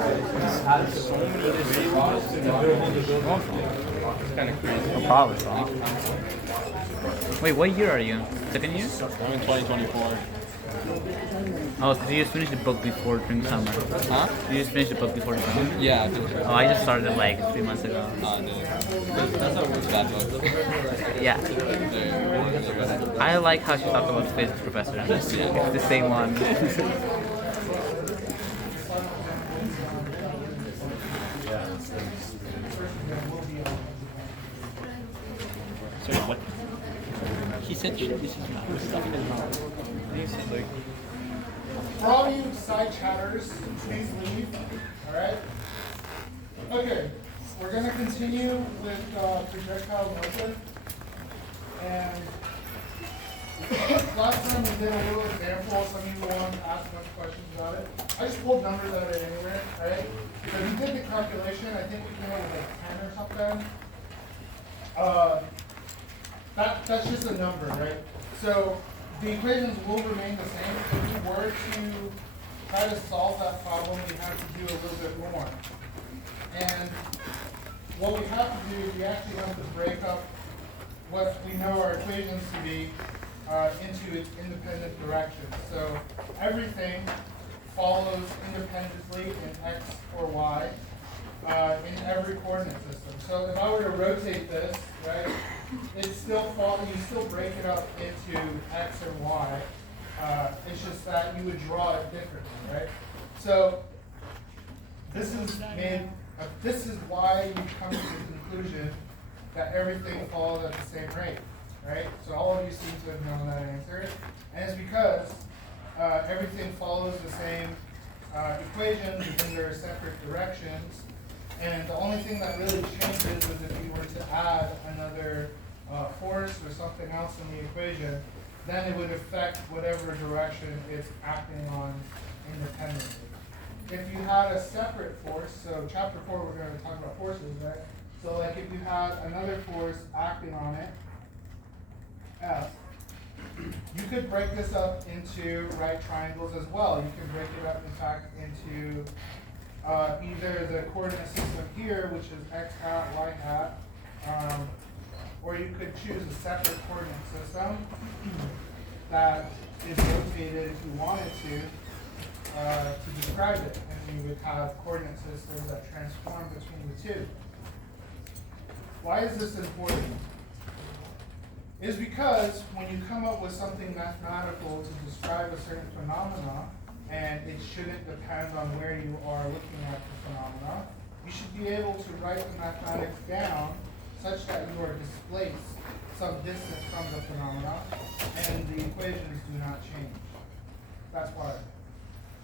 It's kind of crazy. No problem, son. Wait, what year are you? Second year? I'm in 2024. Oh, so you just finished the book before during summer? Huh? You just finished the book before the summer? Yeah, I think so. Oh, I just started it like 3 months ago. Dude. That's how works that book. Yeah. There. I like how she talked about physics professor. Yeah. It's the same one. Sorry, what? He said this is not stuff in the mouth. He said like. For all you side chatters, please leave. Alright? Okay, we're going to continue with projectile motion. And last time we did a little example. Some of you wanted to ask a bunch of questions about it. I just pulled numbers out of it anywhere, right? So we did the calculation. I think we came up with like 10 or something. That's just a number, right? So the equations will remain the same. If we were to try to solve that problem, we have to do a little bit more. And what we have to do is we actually have to break up what we know our equations to be into its independent directions. So everything follows independently in x or y in every coordinate system. So if I were to rotate this, right, it still you still break it up into x and y. It's just that you would draw it differently, right? So this is why you come to the conclusion that everything follows at the same rate, right? So all of you seem to have known that answer, and it's because everything follows the same equations in their separate directions. And the only thing that really changes is if you were to add another force or something else in the equation, then it would affect whatever direction it's acting on independently. If you had a separate force, so chapter 4 we're going to talk about forces, right? So like if you had another force acting on it, F, you could break this up into right triangles as well. You can break it up, in fact, into either the coordinate system here, which is x hat, y hat, or you could choose a separate coordinate system that is rotated if you wanted to describe it, and you would have coordinate systems that transform between the two. Why is this important? Is because when you come up with something mathematical to describe a certain phenomena, and it shouldn't depend on where you are looking at the phenomena, you should be able to write the mathematics down such that you are displaced some distance from the phenomena, and the equations do not change. That's why.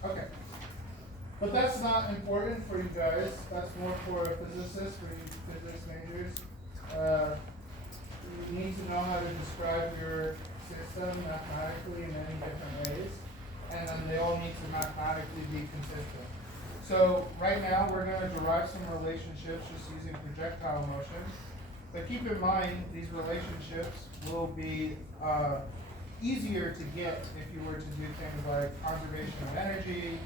Okay. But that's not important for you guys. That's more for physicists, for you physics majors. You need to know how to describe your system mathematically in many different ways. And then they all need to mathematically be consistent. So right now we're going to derive some relationships just using projectile motion. But keep in mind these relationships will be easier to get if you were to do things like conservation of energy,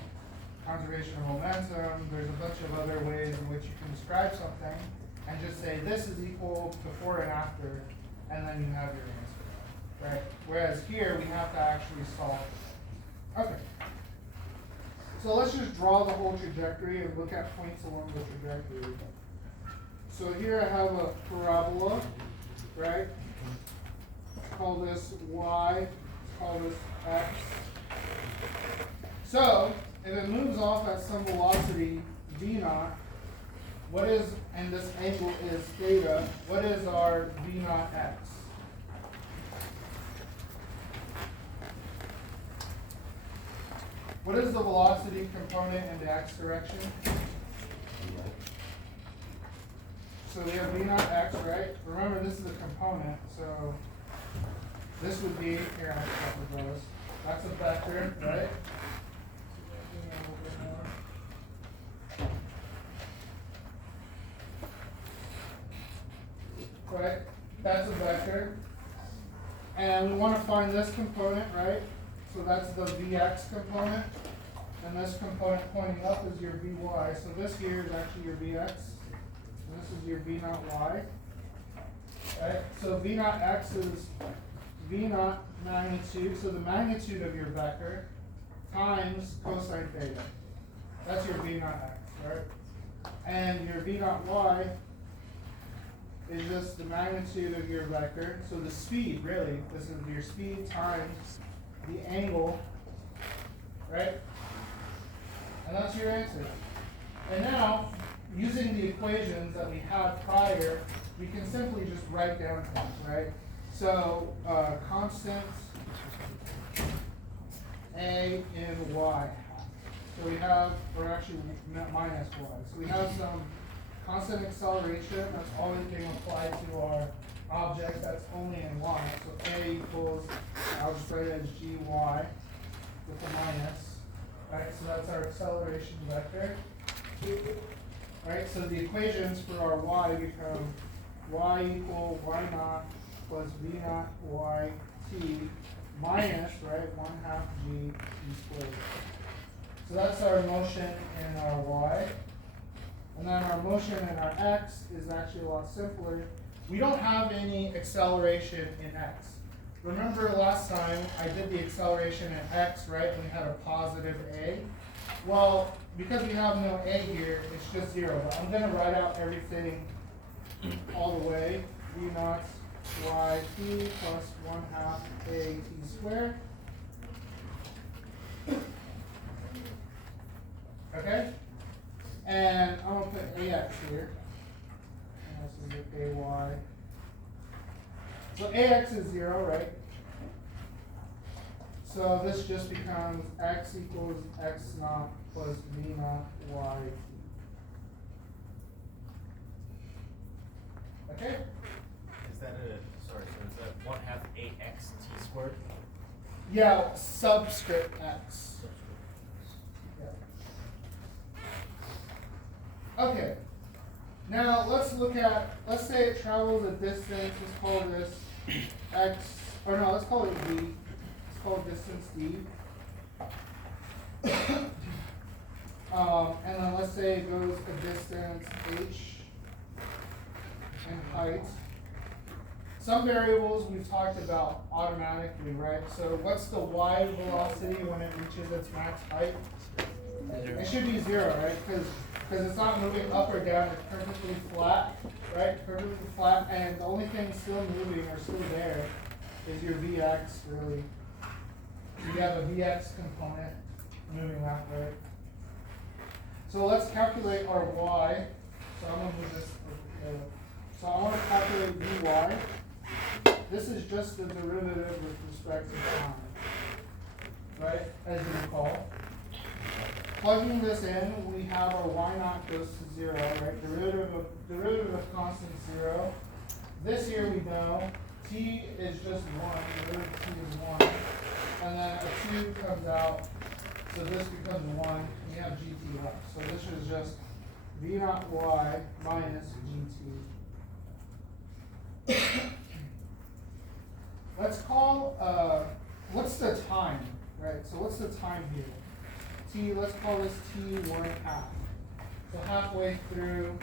conservation of momentum. There's a bunch of other ways in which you can describe something and just say this is equal before and after, and then you have your answer, right? Whereas here we have to actually solve it. Okay, so let's just draw the whole trajectory and look at points along the trajectory. So here I have a parabola, right? Let's call this y, let's call this x. So if it moves off at some velocity v naught, what is, and this angle is theta, what is our v naught x? What is the velocity component in the x direction? So we have v naught x, right? Remember, this is a component, so this would be, here, I'll have a couple of those. That's a vector, right? Right? That's a vector. And we want to find this component, right? So that's the Vx component. and this component pointing up is your Vy. So this here is actually your Vx, and this is your V naught y. Right? So V naught x is V naught magnitude, so the magnitude of your vector times cosine theta. That's your V naught x, right? And your V naught y is just the magnitude of your vector. So the speed, really, this is your speed times the angle, right? And that's your answer. And now, using the equations that we had prior, we can simply just write down things, right? So, constant A in y. So we have, or actually minus y. So we have some constant acceleration, that's always being applied to our object that's only in y. So A equals, I'll just write it as gy with a minus. Right, so that's our acceleration vector. Right, so the equations for our y become y equal y naught plus v naught y t minus, right, 1/2 g t squared. So that's our motion in our y. And then our motion in our x is actually a lot simpler. We don't have any acceleration in x. Remember last time I did the acceleration in x, right, and we had a positive a? Well, because we have no a here, it's just 0. But I'm going to write out everything all the way. V naught y t plus 1/2 a t squared. Okay? And I'm going to put ax here. And this is ay. So ax is 0, right? So this just becomes x equals x naught plus v naught y t. Okay? Is that so is that 1/2 ax t squared? Yeah, subscript x. Yeah. Okay. Now let's look at, let's say it travels a distance, let's call this x, or no, let's call it d. Let's call it distance d. And then let's say it goes a distance h and height. Some variables we've talked about automatically, right? So what's the y velocity when it reaches its max height? It should be 0, right? Because it's not moving up or down, it's perfectly flat, right? Perfectly flat, and the only thing still moving or still there is your Vx, really. You have a Vx component moving that way. So let's calculate our y. So I'm going to move this over here. So I want to calculate Vy. This is just the derivative with respect to time, right? As you recall. Plugging this in, we have our y naught goes to 0, right? Derivative of constant 0. This here we know t is just 1. Derivative of t is 1, and then a 2 comes out, so this becomes 1. We have gt left. So this is just v naught y minus gt. Let's call what's the time, right? So what's the time here? T, let's call this t1/2. So halfway through.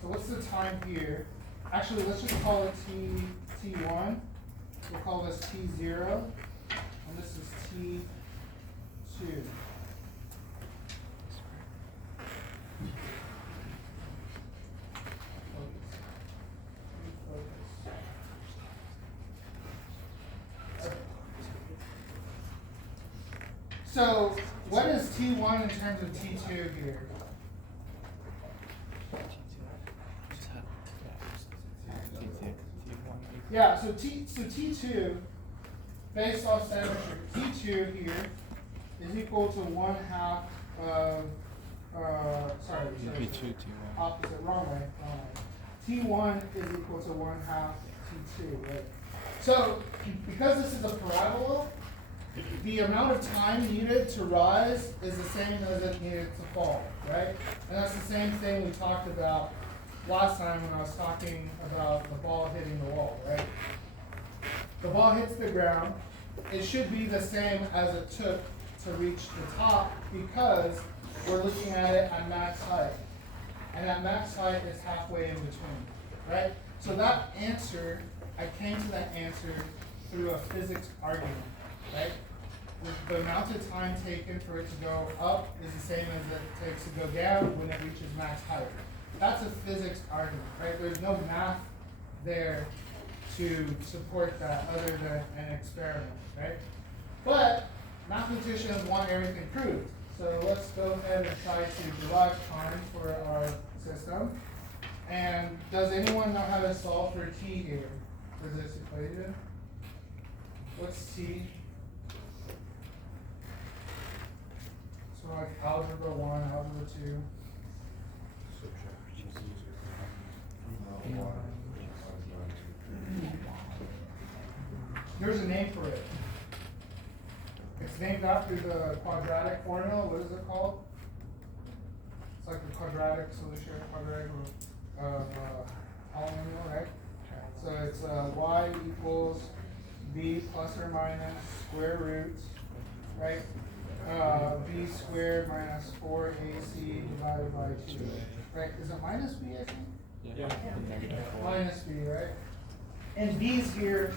So what's the time here? Actually, let's just call it t1. We'll call this t0, and this is t2. So what is T1 in terms of T2 here? Yeah, so T2, based off symmetry, T2 here is equal to 1/2 of, opposite, wrong way. T1 is equal to 1/2 T2, right? So because this is a parabola, the amount of time needed to rise is the same as it needed to fall, right? And that's the same thing we talked about last time when I was talking about the ball hitting the wall, right? The ball hits the ground. It should be the same as it took to reach the top because we're looking at it at max height. And at max height is halfway in between, right? So that answer, I came to that answer through a physics argument, right? The amount of time taken for it to go up is the same as it takes to go down when it reaches max height. That's a physics argument, right? There's no math there to support that other than an experiment, right? But mathematicians want everything proved. So let's go ahead and try to derive time for our system. And does anyone know how to solve for t here for this equation? What's t? So like algebra 1, algebra 2. There's a name for it. It's named after the quadratic formula. What is it called? It's like the quadratic solution, quadratic polynomial, right? So it's y equals b plus or minus square root, right? B squared minus 4ac divided by 2, right? Is it minus b, I think? Yeah. Minus b, right? And b's here,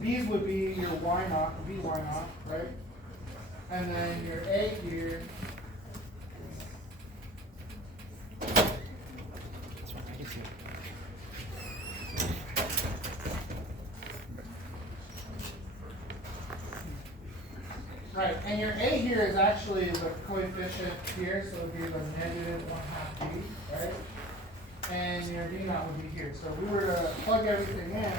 b's would be your y naught, b y naught, right? And then your a here, right, and your a here is actually the coefficient here, so it would be the negative 1/2 b, right? And your b naught would be here. So if we were to plug everything in.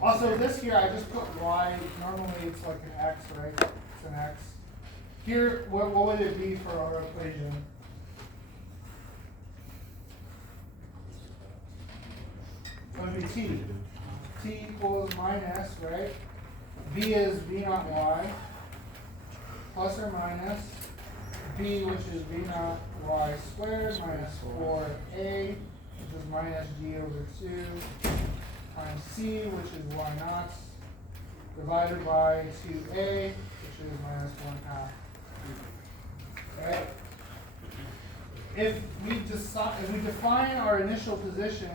Also, this here, I just put y. Normally it's like an x, right? It's an x. Here, what would it be for our equation? It would be t. T equals minus, right? B is b naught y, plus or minus b, which is b naught y squared, minus 4a, which is minus g over 2, times c, which is y naught, divided by 2a, which is minus 1/2. Right? If we define our initial position,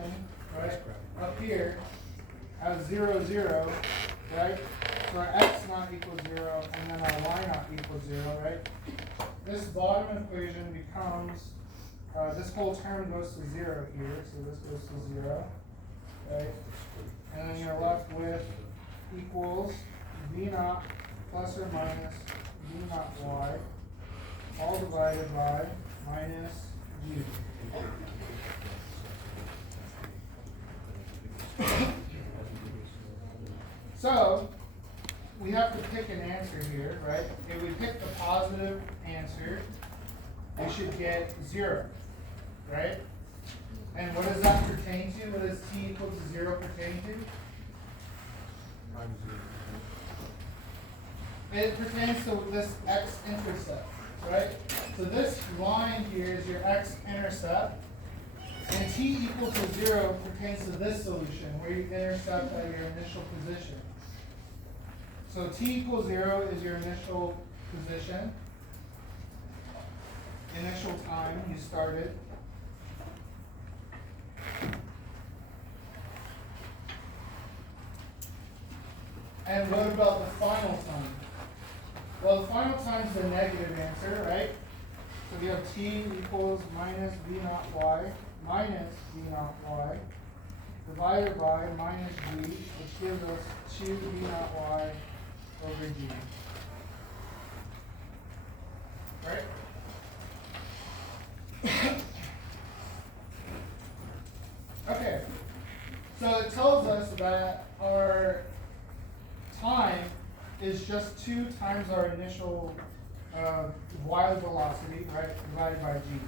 right, up here as 0, 0, right? So our x naught equals 0, and then our y naught equals 0, right? This bottom equation becomes, this whole term goes to 0 here, so this goes to 0, right? And then you're left with equals v naught plus or minus v naught y, all divided by minus g. So, we have to pick an answer here, right? If we pick the positive answer, we should get 0, right? And what does that pertain to? What does t equal to 0 pertain to? It pertains to this x-intercept, right? So this line here is your x-intercept, and t equal to 0 pertains to this solution, where you intercept at your initial position. So t equals 0 is your initial position, initial time you started. And what about the final time? Well, the final time is the negative answer, right? So we have t equals minus v naught y minus v naught y divided by minus g, which gives us 2 v naught y over g. Right? Okay. So it tells us that our time is just 2 times our initial y velocity, right, divided by g.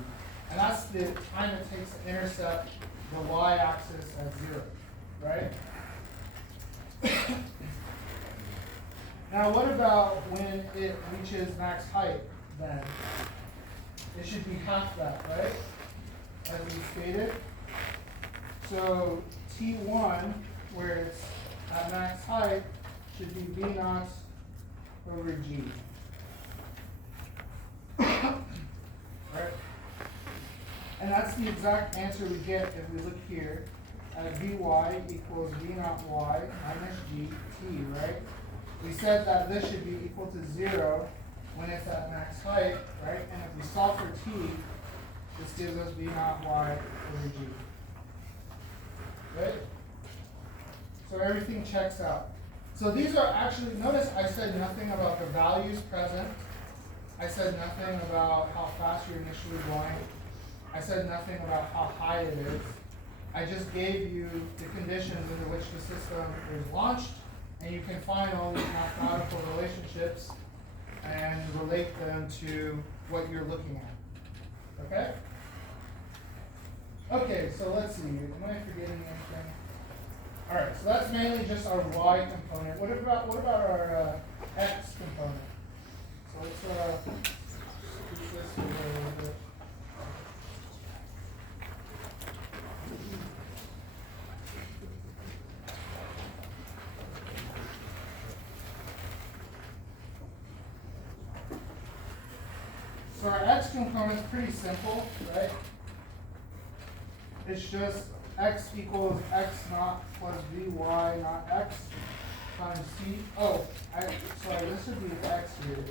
And that's the time it takes to intercept the y-axis at 0, right? Now what about when it reaches max height then? It should be half that, right? As we stated. So T1, where it's at max height, should be V naught over G. And that's the exact answer we get if we look here at Vy equals V naught y minus g t, right? We said that this should be equal to 0 when it's at max height, right? And if we solve for t, this gives us V naught y over g. Right? So everything checks out. So these are actually, notice I said nothing about the values present. I said nothing about how fast you're initially going. I said nothing about how high it is. I just gave you the conditions under which the system is launched, and you can find all these mathematical relationships and relate them to what you're looking at. Okay? Okay, so let's see. Am I forgetting anything? All right, so that's mainly just our y component. What about our x component? So let's switch this over a little bit. So our x component is pretty simple, right? It's just x equals x naught plus vy naught x times c. Oh, sorry, this should be x here.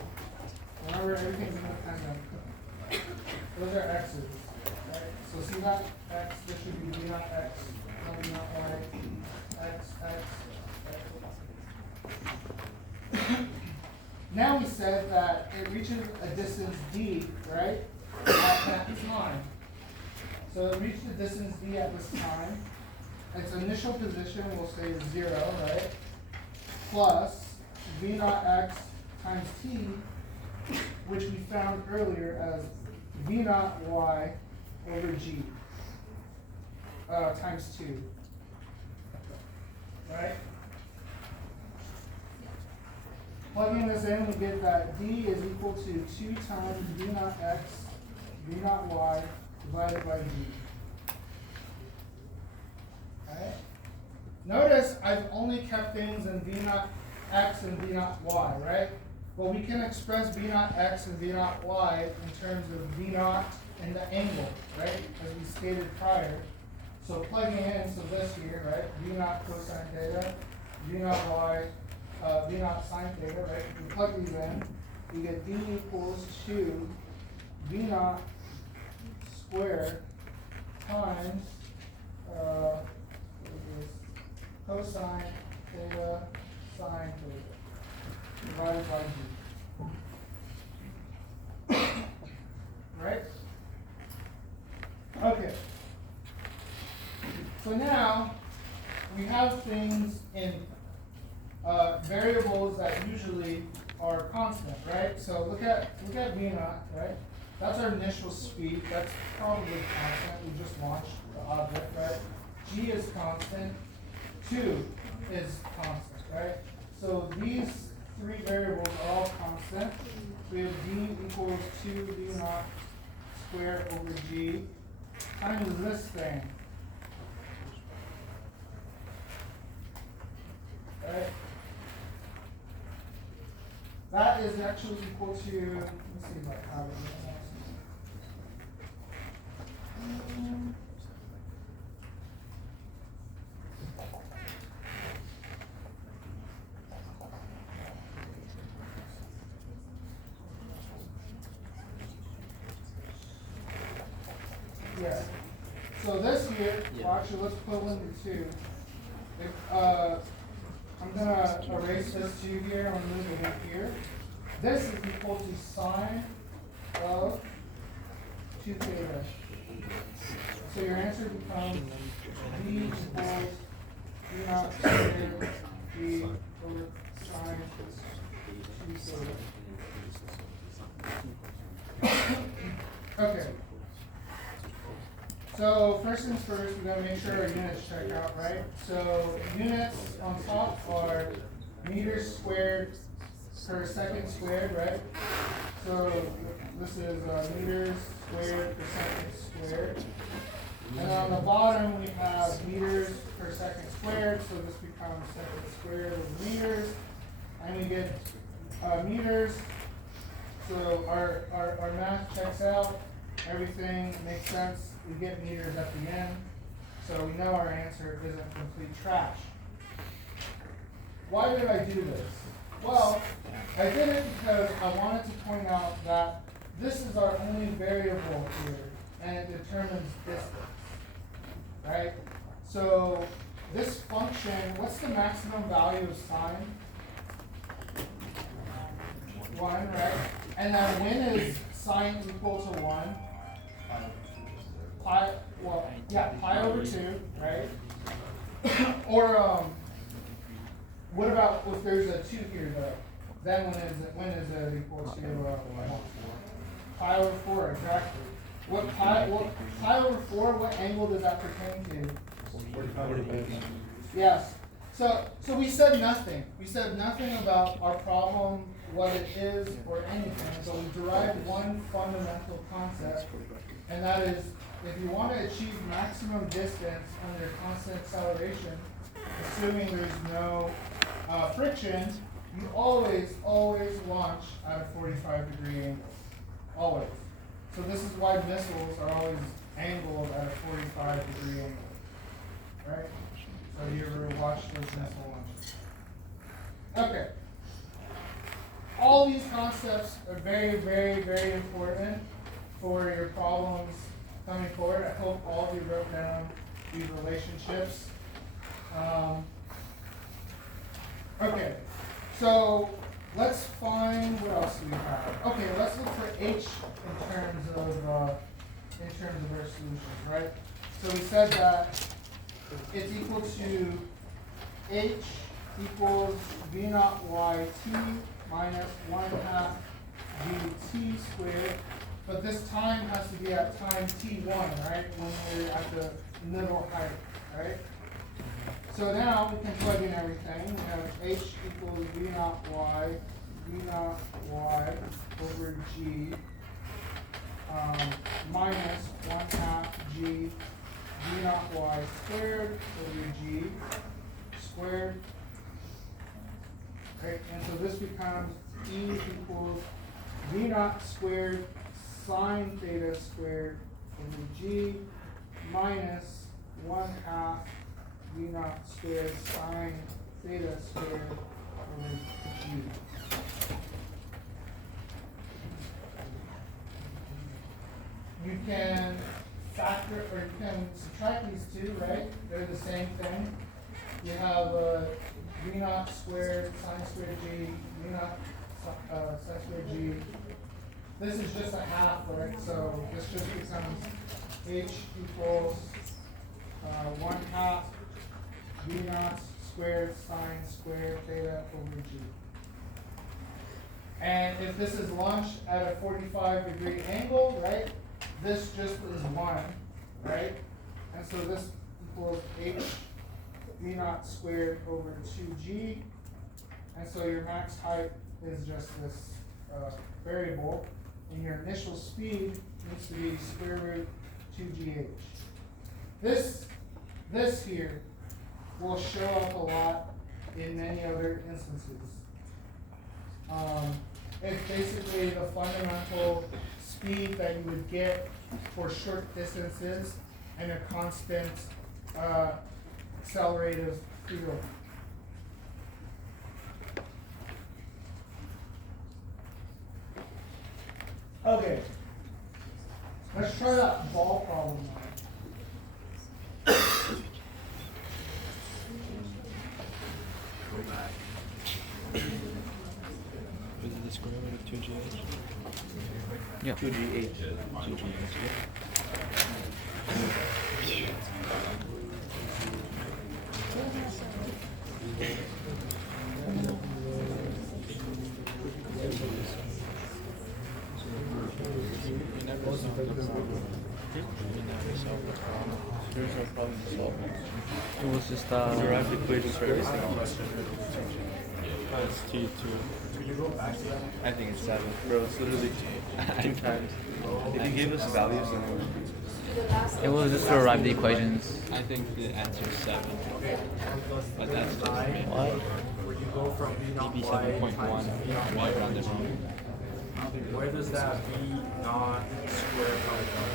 Remember, everything's independent. Those are x's, right? So see that x, this should be v naught x, v naught y, x, x. Now we said that it reaches a distance d, right, at that time. So it reached the distance d at this time. Its initial position will say 0, right? Plus v naught x times t, which we found earlier as v naught y over g times 2. Right? Plugging this in, we get that d is equal to 2 times v naught x, v naught y divided by g. Okay? Notice I've only kept things in v naught x and v naught y, right? Well, we can express v naught x and v naught y in terms of v naught and the angle, right? As we stated prior. So plugging in, so this here, right? V naught cosine theta, v naught y, v naught sine theta, right? We plug these in, we get d equals 2 v naught squared times cosine theta sine theta divided by g. Right? Okay. So now we have things in variables that usually are constant, right? So look at v naught, right? That's our initial speed. That's probably constant. We just launched the object, right? G is constant. 2 is constant, right? So these three variables are all constant. So we have d equals 2 v naught squared over g times this thing. Right? That is actually equal to, let's see if I have it. Yeah. So this here, well actually let's put 1 to 2. I'm gonna erase this 2 here, I'm gonna move it here. This is equal to sine of 2 theta. So your answer becomes v equals v naught squared g over sine 2 theta. Okay. So first things first, we gotta make sure our units check out, right? So units on top are meters squared per second squared, right? So this is meters squared per second squared. And on the bottom we have meters per second squared, so this becomes second squared over meters. And we get meters. So our math checks out. everything makes sense. We get meters at the end, so we know our answer isn't complete trash. Why did I do this? Well, I did it because I wanted to point out that this is our only variable here, and it determines distance, right? So this function, what's the maximum value of sine? 1, right? And then when is sine equal to 1? Pi, well, yeah, pi over 2, right? Or what about if there's a 2 here though? Then when is it equal to 1? Pi over 4, exactly. What pi over 4, what angle does that pertain to? 45 degrees. Yes. So we said nothing. We said nothing about our problem, what it is, or anything. So we derived one fundamental concept, and that is if you want to achieve maximum distance under constant acceleration, assuming there's no friction, you always launch at a 45-degree angle. Always. So this is why missiles are always angled at a 45-degree angle. Right? So you ever watch those missile launches? Okay. All these concepts are very, very, very important for your problems coming forward. I hope all of you wrote down these relationships. Okay, so let's find what else do we have. Okay, let's look for H in terms of our solutions, right? So we said that it's equal to H equals V naught Y T minus 1/2 GT squared. But this time has to be at time T1, right? When we're at the middle height, right? So now we can plug in everything. We have H equals V naught Y over G minus 1/2 G V naught Y squared over G squared. Right? And so this becomes E equals V naught squared sine theta squared over G minus 1/2 V naught squared sine theta squared over G. You can factor, or you can subtract these two, right? They're the same thing. You have V naught squared sine squared G, V naught sine squared G. This is just a half, right? So this just becomes H equals 1/2 V naught squared sine squared theta over G. And if this is launched at a 45-degree angle, right? This just is 1, right? And so this equals H V naught squared over 2G. And so your max height is just this variable. And your initial speed needs to be square root 2GH. This here will show up a lot in many other instances. It's basically the fundamental speed that you would get for short distances and a constant accelerative field. Okay, let's try that ball problem now. Is it the square root of 2GH? Yeah. 2GH. 2GH. There's no problem to solve it. It was just Derived equations for everything. It's T2. I think it's 7. Bro, it's literally 2 times. If you gave us values, then it was just to arrive the equations. I think the answer is 7. But that's just me. What? Maybe 7.1. Right around there. Where does that V naught square come from?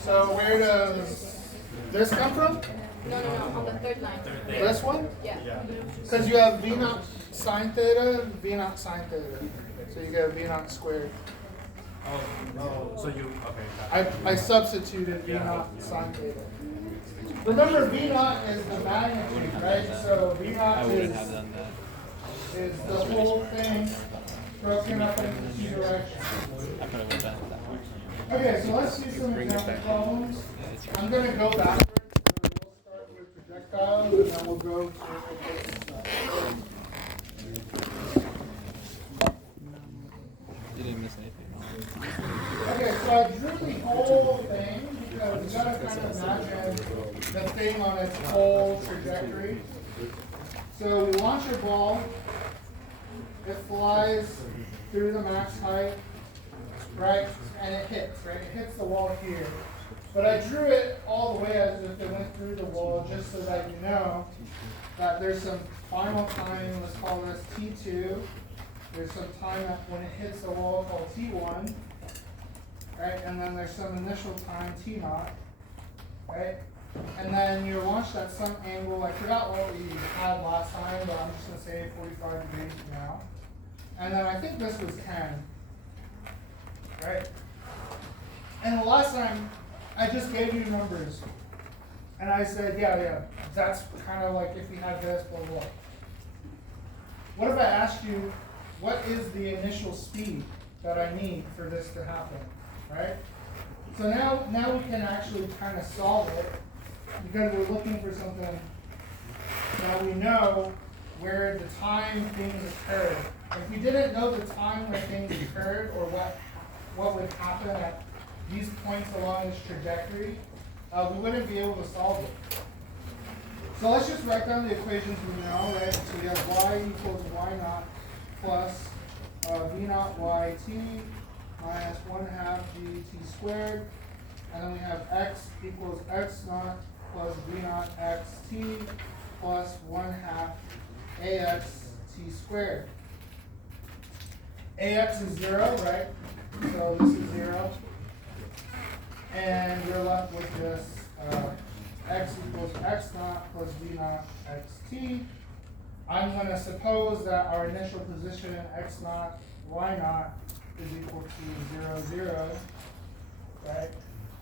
So where does this come from? No, on the third line. This one? Yeah. Because you have V naught sine theta, V naught sine theta. So you get V naught squared. Oh, so you, okay. I substituted V naught sine theta. Remember, V naught is the magnitude, right? So V naught I wouldn't have done that. is the whole thing broken up into two directions. I could have done it that way. Okay, so let's do some example problems. I'm going to go backwards. So we'll start with projectiles, and then we'll go to You didn't miss anything. Okay, so I drew the whole thing because you gotta kind of imagine the thing on its whole trajectory. So we launch your ball, it flies through the max height, right? And it hits, right? It hits the wall here. But I drew it all the way as if it went through the wall just so that you know that there's some final time, let's call this T2. There's some time when it hits the wall called T1, right? And then there's some initial time T0, right? And then you're launched at some angle. I forgot what we had last time, but I'm just going to say 45 degrees now. And then I think this was 10, right? And the last time, I just gave you numbers. And I said, yeah, that's kind of like if you had this, blah, blah. What if I asked you, what is the initial speed that I need for this to happen, right? So now we can actually kind of solve it because we're looking for something that we know where the time things occurred. If we didn't know the time where things occurred or what would happen at these points along this trajectory, we wouldn't be able to solve it. So let's just write down the equations we know, right? So we have y equals y naught plus v naught yt minus 1/2 gt squared. And then we have x equals x naught plus v naught xt plus 1/2 ax t squared. Ax is 0, right? So this is 0. And you're left with this x equals x naught plus v naught xt. I'm going to suppose that our initial position x naught, y naught is equal to 0, 0, right?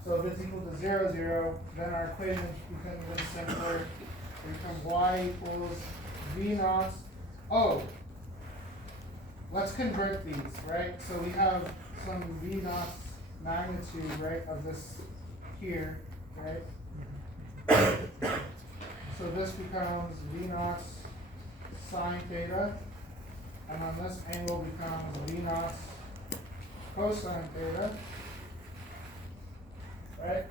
So if it's equal to 0, 0, then our equation becomes even simpler. It becomes y equals v naught. Oh, let's convert these, right? So we have some v naught magnitude, right, of this here, right? So this becomes v naught sine theta, and then this angle becomes v naught cosine theta, right?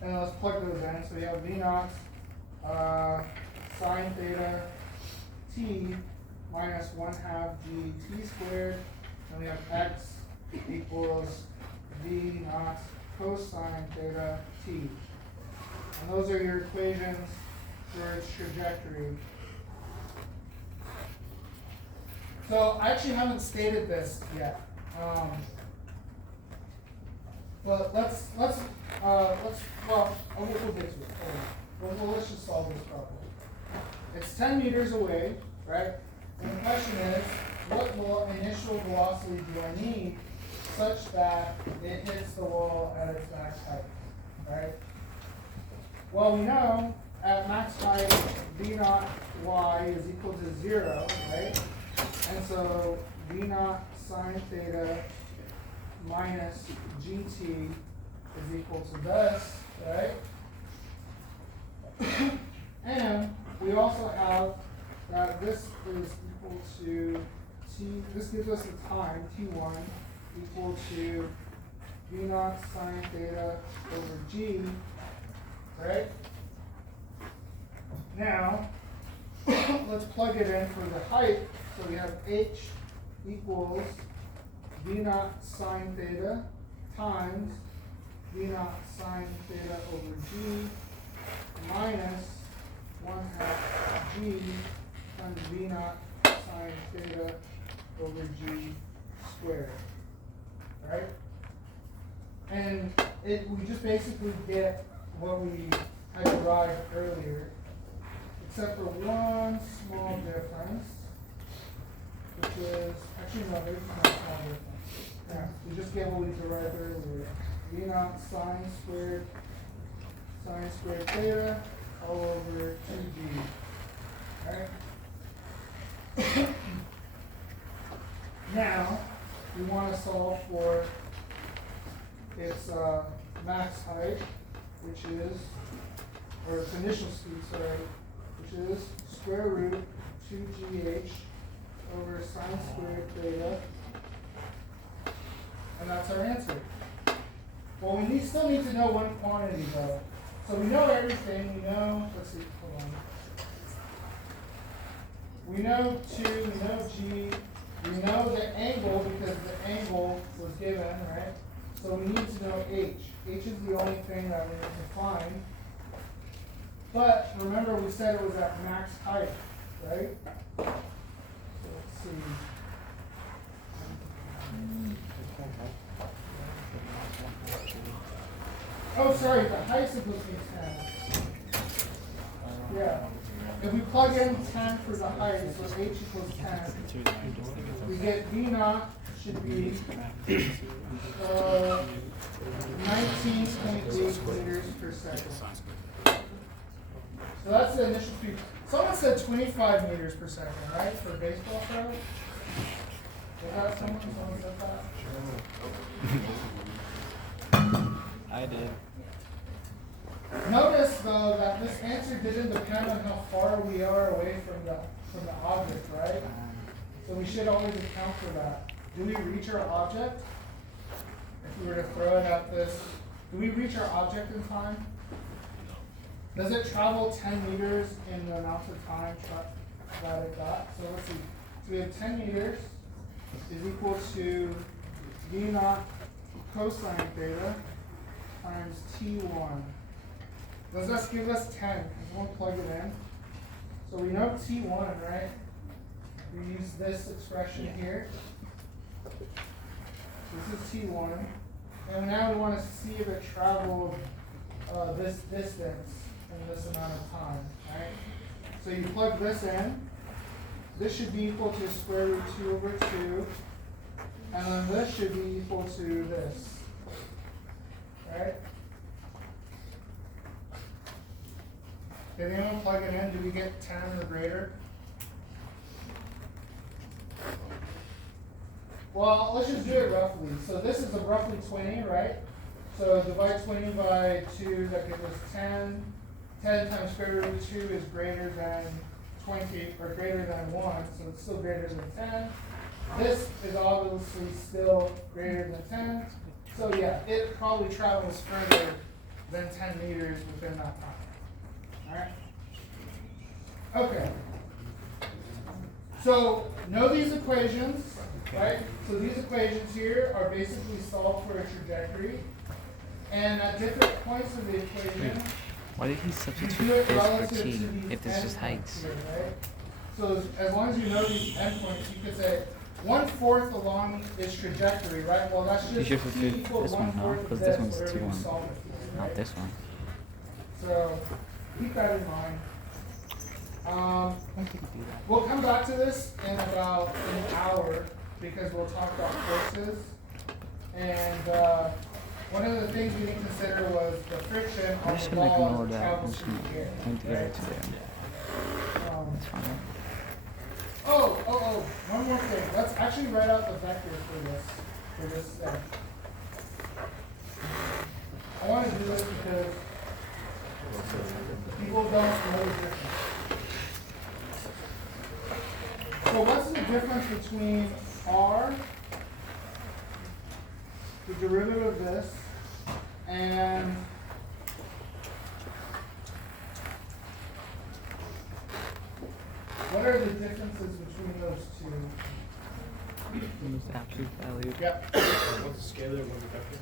And let's plug those in. So we have v naught sine theta t minus 1/2 gt squared, and we have x equals v naught cosine theta t. And those are your equations for its trajectory. So I actually haven't stated this yet. But we'll get to it. Well, let's just solve this problem. It's 10 meters away, right? And the question is, what initial velocity do I need such that it hits the wall at its max height, right? Well, we know at max height, v naught y is equal to 0, right? And so v naught sine theta minus gt is equal to this, right? And we also have that this is equal to t, this gives us the time, t1, equal to v naught sine theta over g, right? Now, let's plug it in for the height. So we have h equals v naught sine theta times v naught sine theta over g minus 1/2 g times v naught cosine theta over g squared, right? And we just basically get what we had derived earlier, except for one small difference, which is, actually no, there's no small difference. Yeah, we just get what we derived earlier. V naught sine squared theta all over 2g, right? Now, we want to solve for its max height, which is, or its initial speed, sorry, which is square root 2gh over sine squared theta, and that's our answer. Well, we still need to know one quantity though. So we know everything, we know, let's see, hold on. We know 2, we know g, we know the angle because the angle was given, right? So we need to know h. H is the only thing that we need to find. But remember we said it was at max height, right? So let's see. Oh, sorry, the height supposed to be 10. Yeah. If we plug in 10 for the height, so h equals 10, we get v naught should be 19.8 meters per second. So that's the initial speed. Someone said 25 meters per second, right, for a baseball throw? Was that someone? Someone said that? I did. Notice though that this answer didn't depend on how far we are away from the object, right? So we should always account for that. Do we reach our object? If we were to throw it at this, do we reach our object in time? Does it travel 10 meters in the amount of time that it got? So let's see. So we have 10 meters is equal to v naught cosine theta times t1. Does this give us 10? Because we'll plug it in. So we know t1, right? We use this expression here. This is t1. And now we want to see if it traveled this distance in this amount of time, right? So you plug this in. This should be equal to square root 2 over 2. And then this should be equal to this, right? Did anyone plug it in? Did we get 10 or greater? Well, let's just do it roughly. So this is a roughly 20, right? So divide 20 by 2, that gives us 10. 10 times square root of 2 is greater than 20, or greater than 1, so it's still greater than 10. This is obviously still greater than 10. So yeah, it probably travels further than 10 meters within that time. Alright? Okay. So know these equations, right? So these equations here are basically solved for a trajectory. And at different points of the equation, Why did he you substitute do it this for relative t to these if this is heights? here, right? So as long as you know these endpoints, you could say 1/4 along this trajectory, right? Well, that's You just should t put equals this one now, 1/4 of because this, this one's whatever you t1, solve it for, not right? this one. So keep that in mind. Why did he do that? We'll come back to this in about an hour because we'll talk about forces. And one of the things we didn't consider was the friction I'm on just the gonna ball ignore as it that. I'm travels just through gonna the air. going to get right? it today. That's fine. Oh, one more thing. Let's actually write out the vector for this thing. I want to do this because people don't know the difference. So what's the difference between r, the derivative of this, and what are the differences between those two? Use absolute value. Yep. What's the scalar, what's the vector?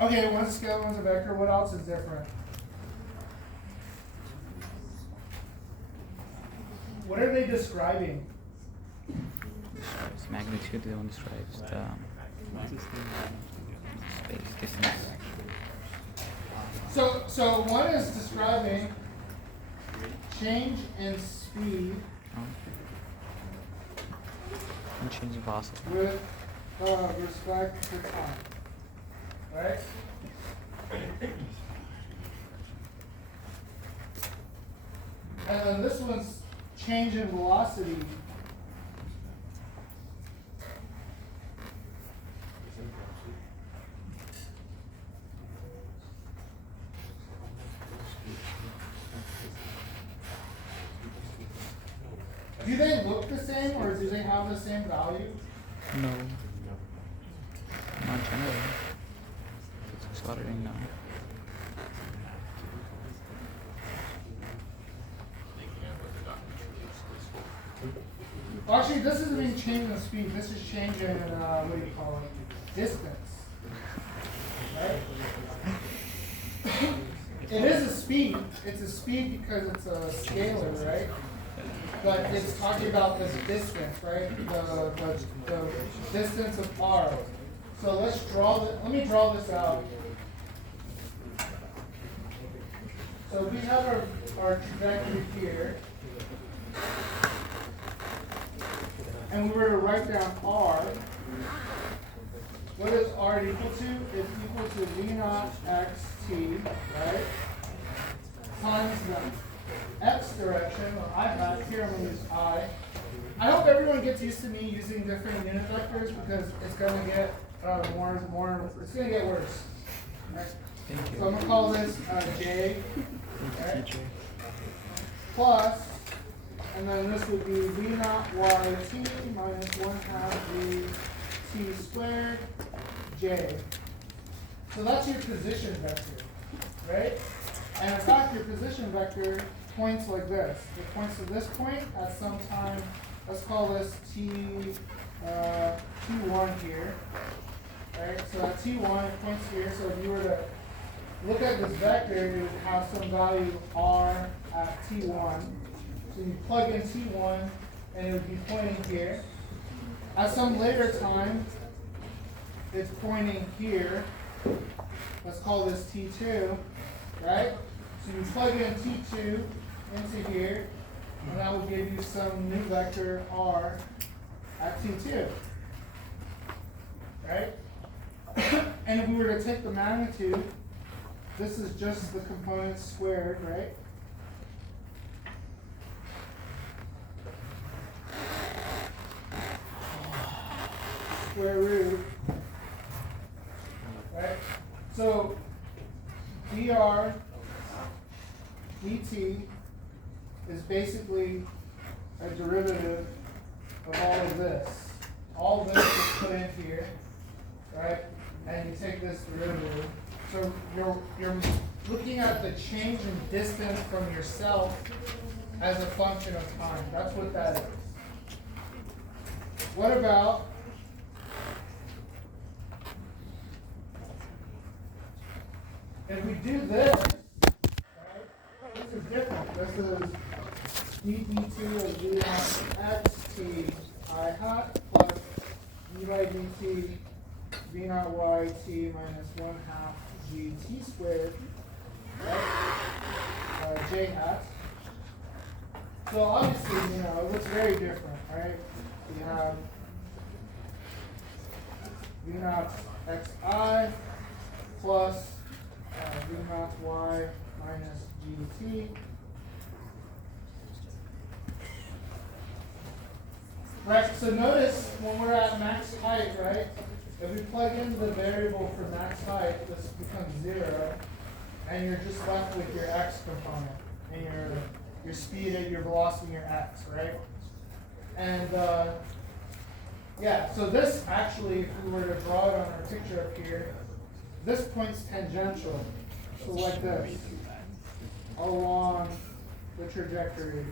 Okay, one's a scalar, one's a vector. What else is different? What are they describing? describes magnitude, the other one describes the space distance. So one is describing change in speed Oh. And change the velocity. with respect to time, right? And then this one's change in velocity do they look the same or do they have the same value? No. Not generally. It's soldering now. Well, actually, this isn't even change in speed. This is change in, what do you call it, distance. Right? It is a speed. It's a speed because it's a scalar, right? But it's talking about this distance, right? The distance of r. So let's draw let me draw this out. So we have our trajectory here. And we were to write down r. What is r equal to? It's equal to v naught xt, right? Times the x direction, or I hat, here I'm going to use I. I hope everyone gets used to me using different unit vectors because it's going to get it's going to get worse. Right? So I'm going to call this j, right? Plus, and then this would be v naught yt minus 1/2 v t squared j. So that's your position vector, right? And in fact, your position vector points like this. It points to this point at some time. Let's call this t1 here, right? So at t1, it points here. So if you were to look at this vector, it would have some value r at t1. So you plug in t1, and it would be pointing here. At some later time, it's pointing here. Let's call this t2, right? So you plug in t2 into here, and that will give you some new vector r at t2, right? And if we were to take the magnitude, this is just the components squared, right? Square root, right? So dr dt is basically a derivative of all of this. All of this is put in here, right? And you take this derivative. So you're looking at the change in distance from yourself as a function of time. That's what that is. What about if we do this, right, this is different. This is dt2 of v naught xt I hat plus v by dt v naught yt minus 1/2 gt squared, right? J hat. So obviously, it looks very different, right? We have v naught xi plus v naught y minus gt. Right, so notice when we're at max height, right? If we plug in the variable for max height, this becomes 0, and you're just left with your x component, and your speed and your velocity and your x, right? And yeah, so this actually, if we were to draw it on our picture up here, this point's tangential, so like this, along the trajectory.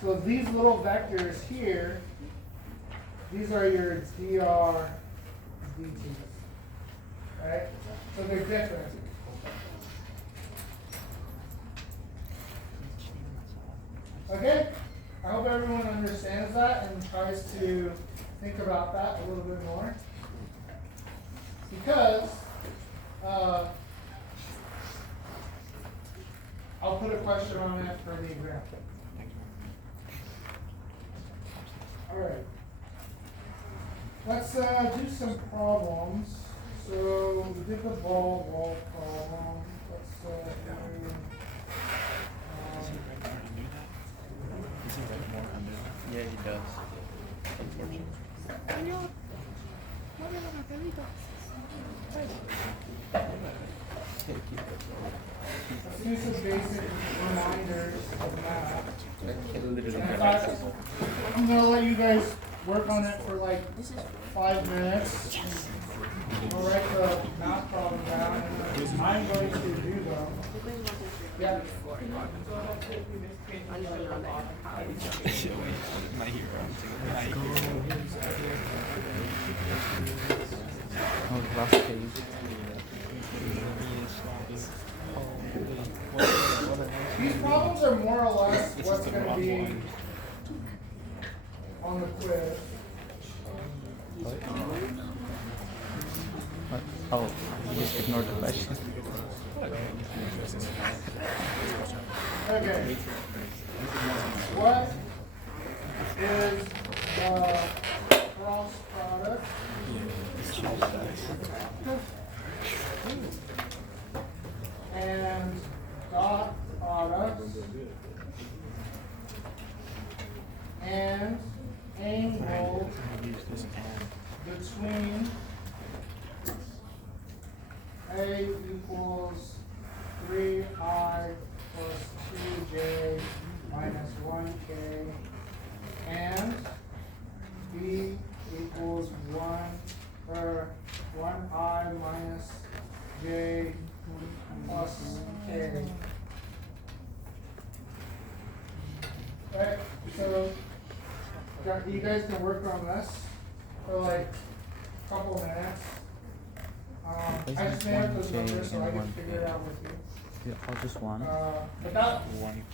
So these little vectors here, these are your dr dt's, right? So they're different. Okay? I hope everyone understands that and tries to think about that a little bit more. Because I'll put a question on it for the exam. Alright. Let's do some problems. So we did the ball problem. Let's do Yeah, he does. Unfortunately. let's do some basic reminders of math. Literally. And I'm gonna let you guys work on it for like 5 minutes. We'll write the math problem down, and I'm going to do them. Yeah. My hero. My hero. Oh, the last page. These problems are more or less what's going to be on the quiz. What? Oh, you just ignored the question. Okay. What is the cross product and dot product and angle between A equals 3I plus 2J minus 1K and B equals 1I minus J plus K. Right, so you guys can work on this for like a couple minutes. I just made up those numbers so I can figure it out with you. Yeah, oh, just one. But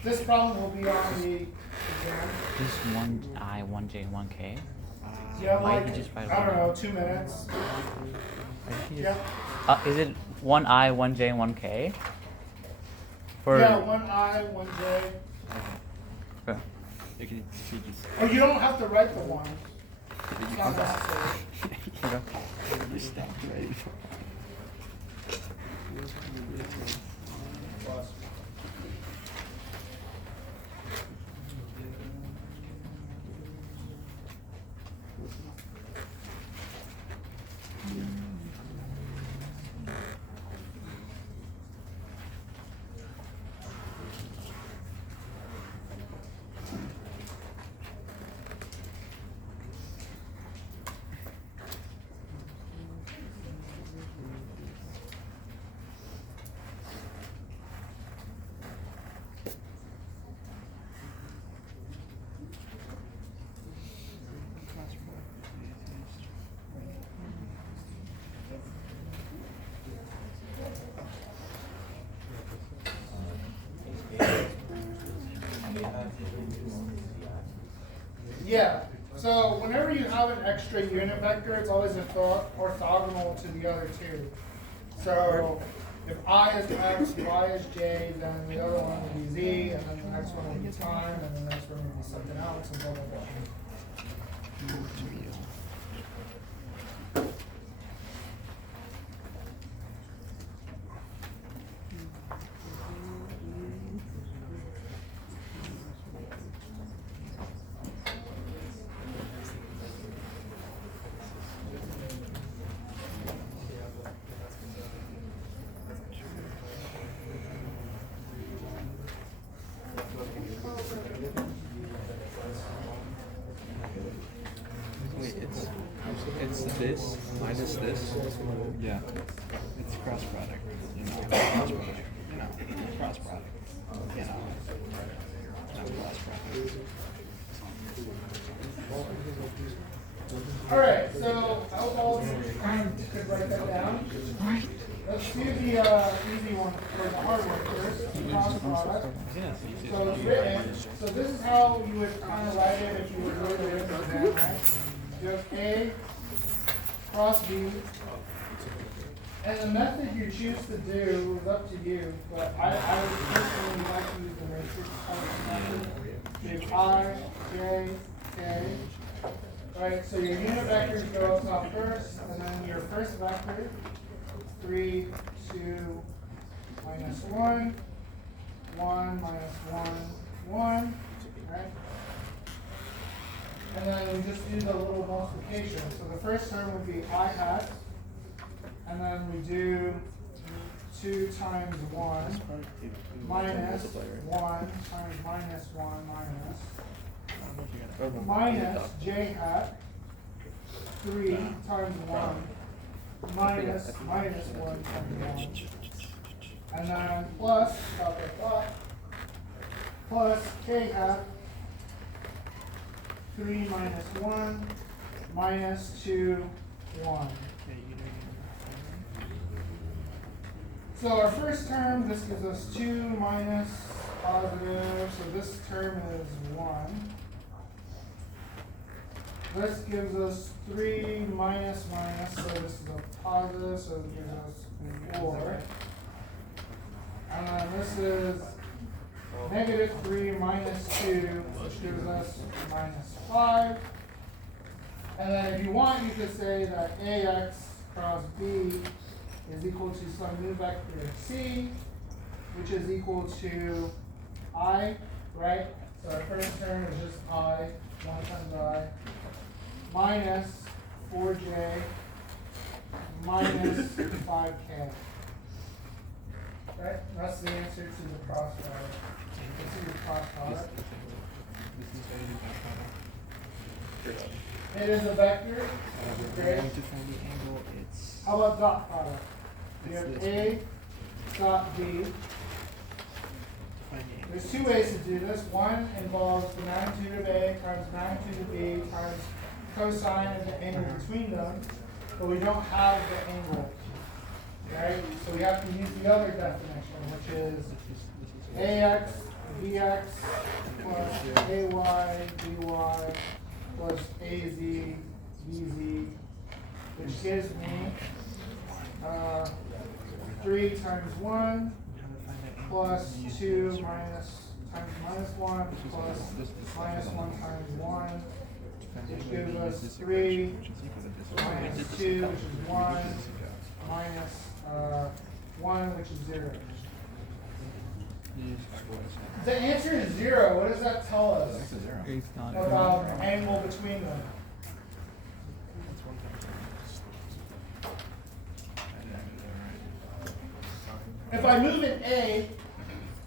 this problem will be on the exam. Just 1I, 1J, 1K. You have Why like, did you just write I don't one? know, 2 minutes. Why did you Yeah. just- is it 1I, 1J, and 1K? For Yeah, 1I, 1J. Okay. You can see this. Oh, you don't have to write the one. It's not necessary. Okay. You stacked right. Yeah. So whenever you have an extra unit vector, it's always orthogonal to the other two. So if I is x, y is j, then the other one will be z, and then the next one will be time, and the next one will be something else, and blah, blah, blah. Wait, it's this minus this. Yeah. It's cross product. You know, cross product. You know, cross product. You know, not cross product. All right, so how about could write that down? Alright. let's do the easy one or the hard one first. The cross product. So it's written. So this is how you would kind of write it if you were doing the written exam, right? You have A cross B. And the method you choose to do is up to you, but I would personally like to use the matrix method. You have I, J, K. Right, so your unit vectors go up top first, and then your first vector, 3, 2, minus 1, 1, minus 1, 1, right? And then we just do the little multiplication. So the first term would be I hat. And then we do 2 times 1 minus 1 times minus 1 minus j hat 3 times 1 minus 1 times 1. And then plus, dot dot dot, plus k hat 3 minus 1 minus 2, 1. So our first term, this gives us 2 minus positive, so this term is 1. This gives us 3 minus minus, so this is a positive, so it gives us 4. And then this is negative 3 minus 2, which gives us minus 5. And then if you want, you could say that AX cross B is equal to some new vector C, which is equal to I, right? So our first term is just I, 1 times I, minus 4j, minus 5k. Right? That's the answer to the cross product. This is the cross product. It is a vector. Okay. How about dot product? We have A dot B. There's 2 ways to do this. One involves the magnitude of A times magnitude of B times cosine of the angle between them, but we don't have the angle. Right? So we have to use the other definition, which is AX BX plus AY BY plus AZ BZ, which gives me 3 times 1 plus 2 minus times minus 1 plus minus 1 times 1, which gives us 3 minus 2, which is 1, minus 1, which is 0. The answer is 0. What does that tell us about the angle between them? If I move an A,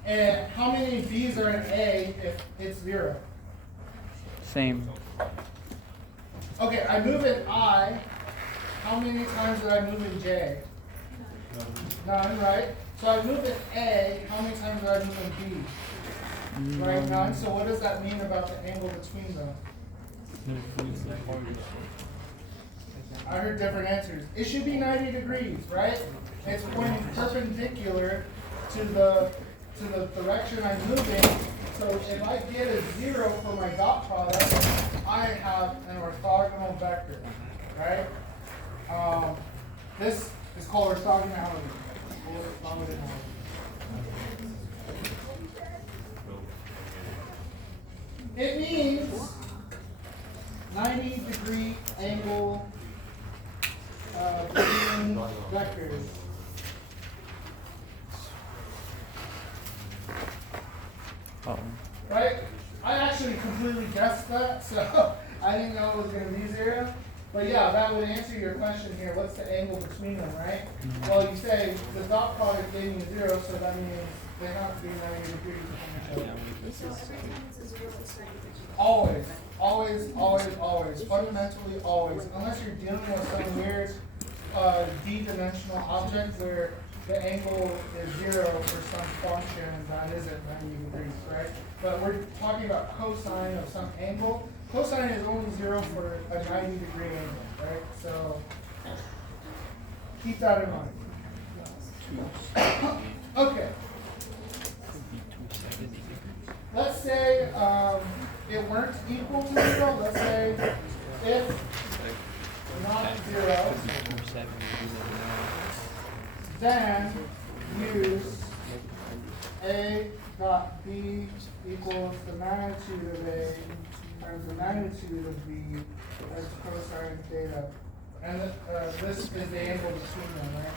and how many B's are in A if it's 0? Same. Okay, I move an I. How many times did I move in J? None, right? So I move in A. How many times did I move in B? Right, none. So what does that mean about the angle between them? I heard different answers. It should be 90 degrees, right? It's pointing perpendicular to the direction I'm moving. So if I get a 0 for my dot product, I have an orthogonal vector, right? This is called orthogonality. It means 90-degree angle between vectors. Oh. Right? I actually completely guessed that, so I didn't know it was going to be 0. But yeah, that would answer your question here. What's the angle between them, right? Well, you say the dot product gave me a 0, so that means they have to be 90 degrees from each other. Always. Always, always, always. Fundamentally, always. Unless you're dealing with some weird d-dimensional object where the angle is 0 for some function that isn't 90 degrees, right? But we're talking about cosine of some angle. Cosine is only 0 for a 90-degree angle, right? So keep that in mind. Okay. Let's say it weren't equal to 0. Let's say if not 0, then use A dot B equals the magnitude of A times the magnitude of B as cosine theta. And this is the angle between them, right?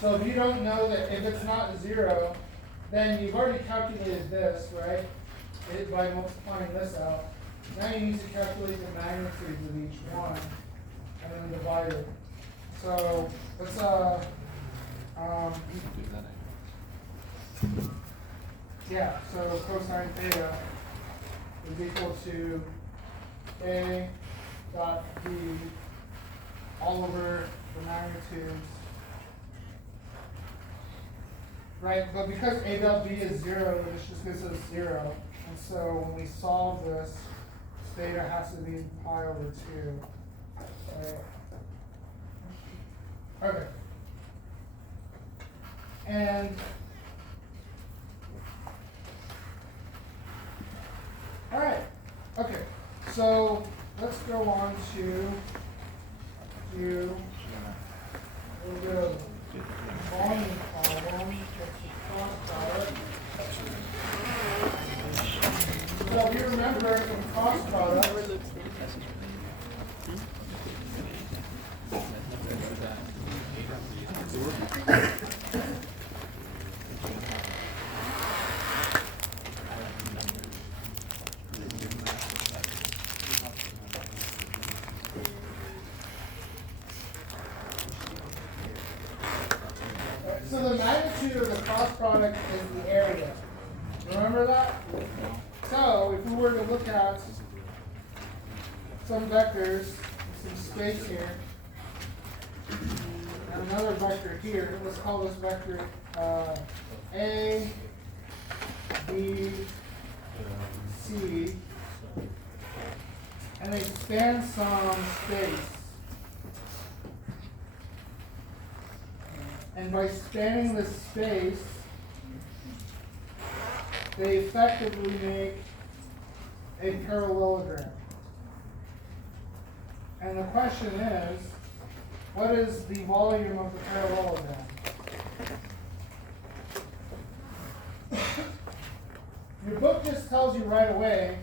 So if you don't know that if it's not 0, then you've already calculated this, right? By multiplying this out. Now you need to calculate the magnitudes of each one and then divide it. So let's yeah, so cosine theta is equal to A dot B all over the magnitudes. Right, but because A dot B is 0, this just gives us 0. And so when we solve this, theta has to be pi over 2. Right? Okay. And all right. Okay. So let's go on to do a little bit of volume problem. So if you remember from cross product, so the magnitude of the cross product is the area. Remember that? So if we were to look at some vectors, some space here, and another vector here, let's call this vector A, B, C, and they span some space. And by spanning this space, they effectively make a parallelogram. And the question is, what is the volume of the parallelogram? Your book just tells you right away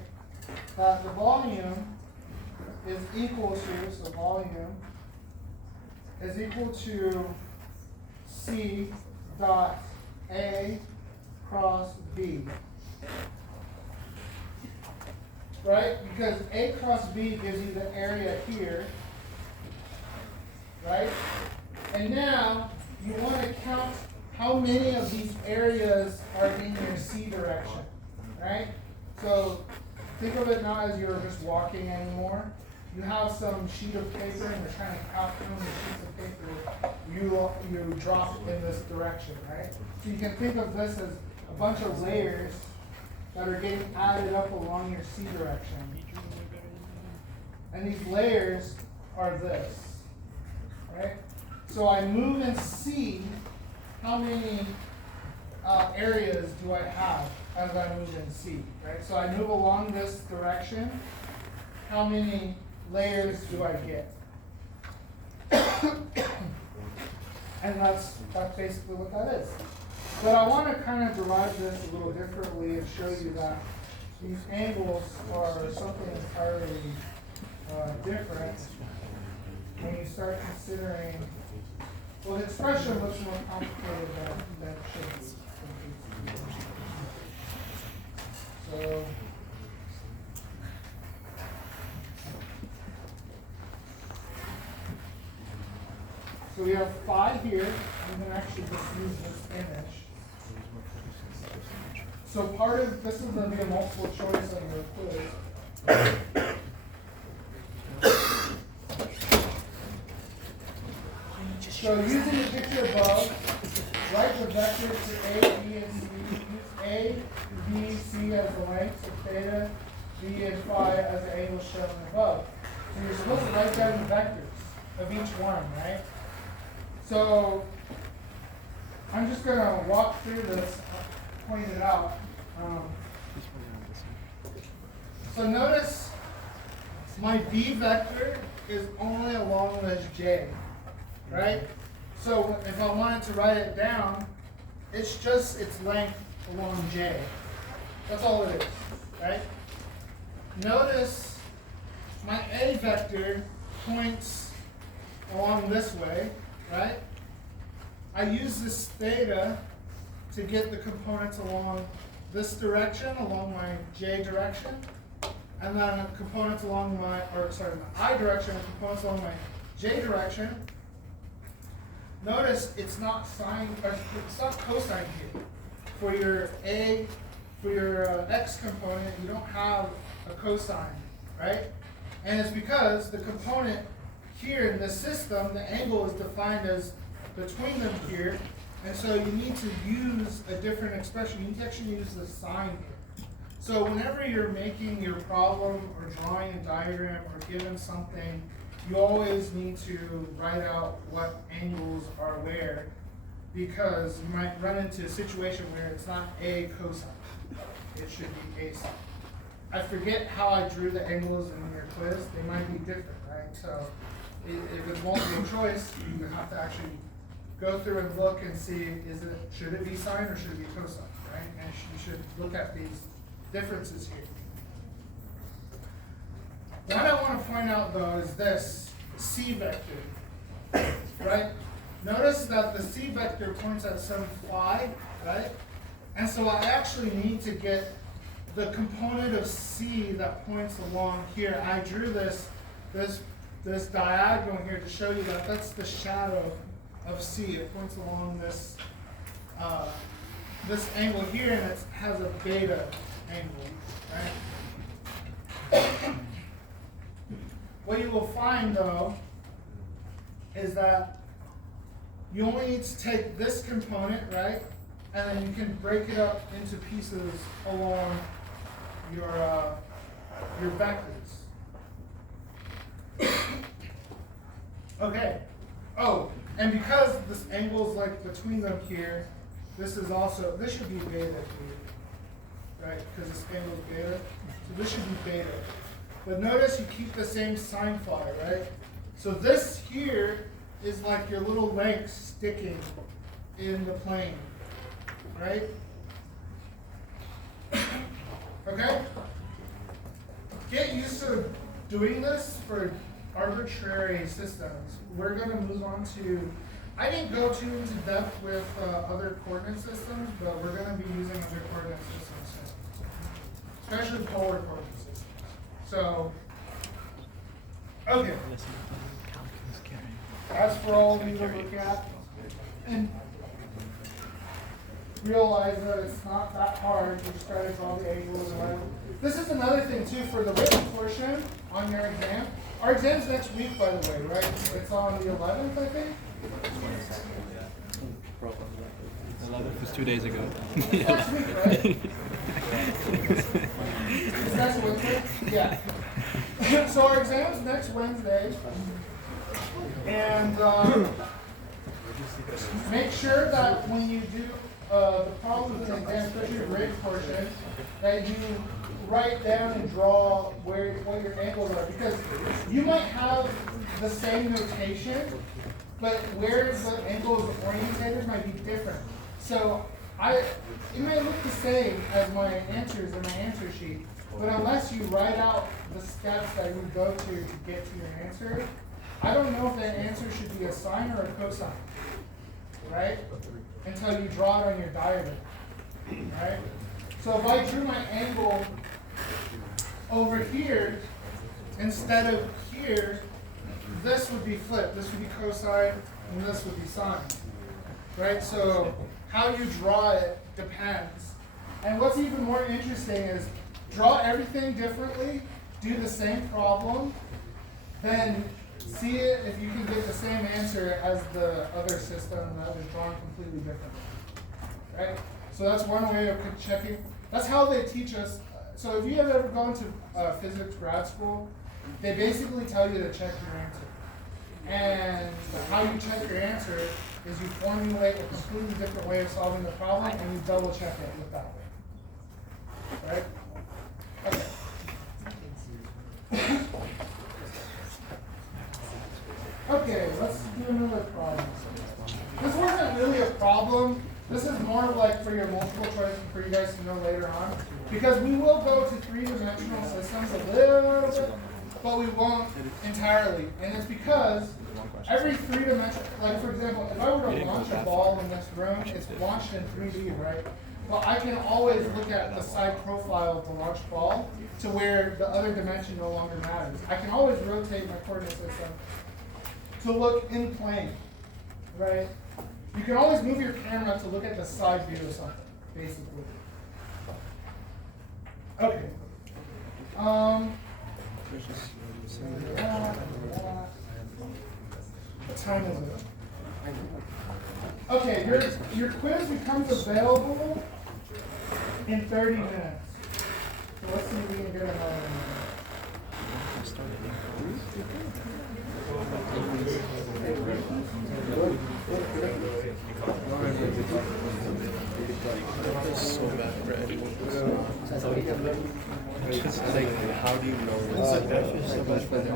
that the volume is equal to, so volume is equal to C dot A cross B. Right? Because A cross B gives you the area here. Right? And now you want to count how many of these areas are in your C direction. Right? So think of it not as you're just walking anymore. You have some sheet of paper and you're trying to count how many sheets of paper you drop in this direction, right? So you can think of this as a bunch of layers that are getting added up along your C direction. And these layers are this, right? So I move in C, how many areas do I have as I move in C, right? So I move along this direction, how many layers do I get? And that's basically what that is. But I want to kind of derive this a little differently and show you that these angles are something entirely different when you start considering, well, the expression looks more complicated than it should be. So, so we have phi here. I'm going to actually just use this image. So part of this is going to be a multiple choice on your quiz. So using the picture above, write the vectors for A, B, and C. Use A, B, C as the lengths of theta, B, and phi as the angles shown above. So you're supposed to write down the vectors of each one, right? So I'm just going to walk through this, point it out. So notice my B vector is only along this J, right? So if I wanted to write it down, it's just its length along J. That's all it is, right? Notice my A vector points along this way, right? I use this theta to get the components along this direction, along my J direction, and then components along my I direction and components along my J direction. Notice it's not sine, or it's not cosine here. For your X component, you don't have a cosine, right? And it's because the component here in this system, the angle is defined as between them here, and so you need to use a different expression. You need to actually use the sine here. So whenever you're making your problem or drawing a diagram or given something, you always need to write out what angles are where, because you might run into a situation where it's not a cosine. It should be a sine. I forget how I drew the angles in your quiz. They might be different, right? So if it's multiple choice, you have to actually go through and look and see, should it be sine or should it be cosine, right? And you should look at these differences here. What I want to point out though is this C vector, right? Notice that the C vector points at some phi, right? And so I actually need to get the component of C that points along here. I drew this diagonal here to show you that that's the shadow of C. It points along this this angle here, and it has a beta angle, right? What you will find though is that you only need to take this component, right? And then you can break it up into pieces along your vectors. Okay. Oh, and because this angle is like between them here, this should be beta here, right? Because this angle is beta. So this should be beta. But notice you keep the same sine phi, right? So this here is like your little length sticking in the plane, right? Okay? Get used to doing this for arbitrary systems. We're going to move on to, I didn't go too into depth with other coordinate systems, but we're going to be using other coordinate systems soon, especially polar coordinate systems. So, okay. As for all of you to look at, and realize that it's not that hard. You just try to draw the angles. This is another thing too for the written portion on your exam. Our exam's next week, by the way, right? It's on the 11th, I think. 11th was 2 days ago. It's next week, right? Is next Wednesday? Yeah. So our exam's next Wednesday. And make sure that when you do the problems in the exam, especially your written portion, that you write down and draw what your angles are, because you might have the same notation, but where the angle is orientated might be different. So it may look the same as my answers in my answer sheet, but unless you write out the steps that you go to get to your answer, I don't know if that answer should be a sine or a cosine, right? Until you draw it on your diagram, right? So if I drew my angle over here instead of here, this would be flipped. This would be cosine and this would be sine, right? So how you draw it depends. And what's even more interesting is draw everything differently, do the same problem, then see it if you can get the same answer as the other system that was drawn completely differently, right? So that's one way of checking. That's how they teach us. So if you have ever gone to physics grad school, they basically tell you to check your answer. And how you check your answer is you formulate a completely different way of solving the problem and you double check it with that way. Right? Okay. Okay, let's do another problem. This wasn't really a problem. This is more of like for your multiple choice and for you guys to know later on. Because we will go to three-dimensional systems a little bit, but we won't entirely. And it's because every three-dimensional, like for example, if I were to launch a ball in this room, it's launched in 3D, right? Well, I can always look at the side profile of the launched ball to where the other dimension no longer matters. I can always rotate my coordinate system to look in plane, right? You can always move your camera to look at the side view of something, basically. Okay. What time is it? Okay, your quiz becomes available in 30 minutes. So let's see if we can get another one. So bad, Brad. Just like, how do you know this? So bad for them.